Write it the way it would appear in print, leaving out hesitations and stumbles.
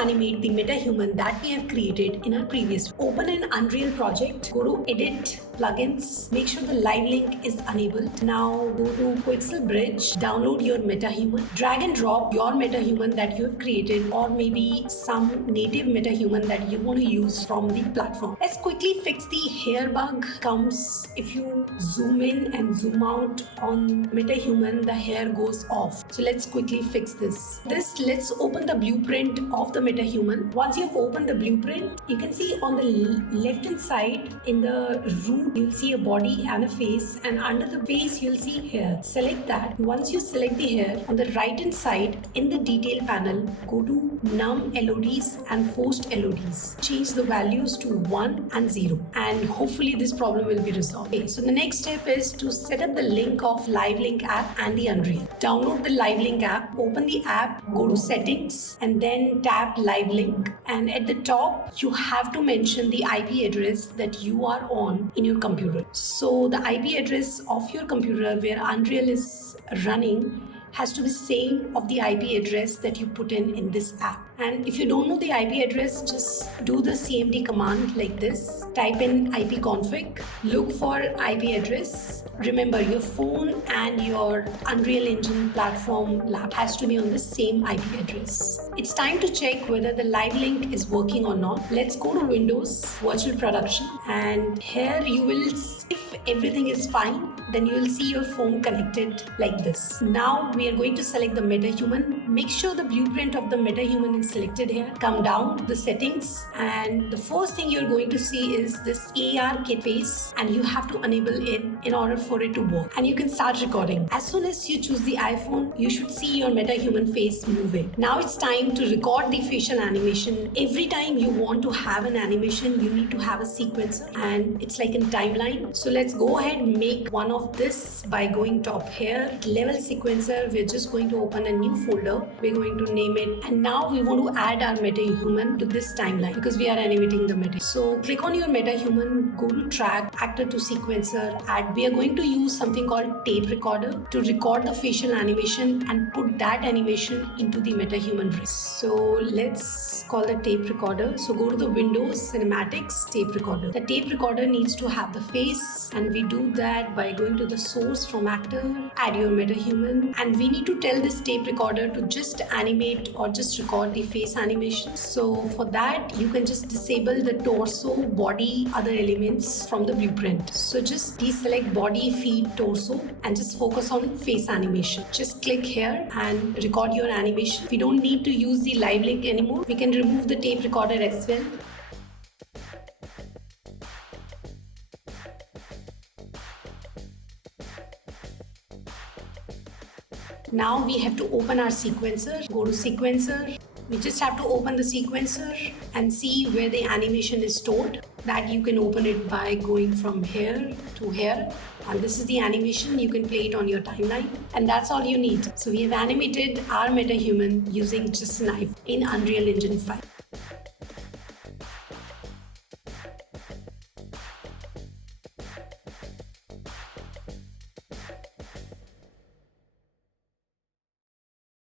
animate the metahuman that we have created in our previous. Open an Unreal project, go to Edit, Plugins, make sure the live link is enabled. Now go to Quixel Bridge, download your metahuman, drag and drop your metahuman that you have created, or maybe some native metahuman that you want to use from the platform. Let's quickly fix the hair bug. Comes if you zoom in and zoom out on metahuman, the hair goes off. So let's quickly fix this. Let's open the blueprint of the metahuman. Once you've opened the blueprint, you can see on the left hand side in the root, you'll see a body and a face, and under the face you'll see hair. Select that. Once you select the hair, on the right hand side in the detail panel, go to num LODs and forced LODs. Change the values to 1 and 0, and hopefully this problem will be resolved. Okay, so the next step is to set up the link of LiveLink app and the Unreal. Download the LiveLink app, open the app, go to settings, and then tap LiveLink. And at the top, you have to mention the IP address that you are on in your computer. So the IP address of your computer where Unreal is running has to be same of the IP address that you put in this app. And if you don't know the IP address, just do the CMD command like this. Type in ipconfig, look for IP address. Remember, your phone and your Unreal Engine platform lab has to be on the same IP address. It's time to check whether the live link is working or not. Let's go to Windows, Virtual Production, and here you will, if everything is fine, then you will see your phone connected like this. Now we are going to select the metahuman. Make sure the blueprint of the metahuman is selected here. Come down the settings, and the first thing you're going to see is this AR kit face, and you have to enable it in order for it to work. And you can start recording. As soon as you choose the iPhone, you should see your metahuman face moving. Now it's time to record the facial animation. Every time you want to have an animation, you need to have a sequencer, and it's like a timeline. So let's go ahead and make one of this by going top here, level sequencer. We're just going to open a new folder. We're going to name it, and now we want to add our metahuman to this timeline because we are animating the meta. So click on your metahuman, go to track, actor to sequencer, add. We are going to use something called tape recorder to record the facial animation and put that animation into the metahuman rig. So let's call the tape recorder. So go to the Windows, Cinematics, tape recorder. The tape recorder needs to have the face, and we do that by going to the source from actor, add your metahuman, and we need to tell this tape recorder to just animate or just record the face animation. So for that, you can just disable the torso, body, other elements from the blueprint. So just deselect body, feet, torso, and just focus on face animation. Just click here and record your animation. We don't need to use the live link anymore. We can remove the tape recorder as well. Now we have to open our sequencer. Go to sequencer. We just have to open the sequencer and see where the animation is stored. That you can open it by going from here to here. And this is the animation. You can play it on your timeline. And that's all you need. So we have animated our metahuman using just an iPhone in Unreal Engine 5.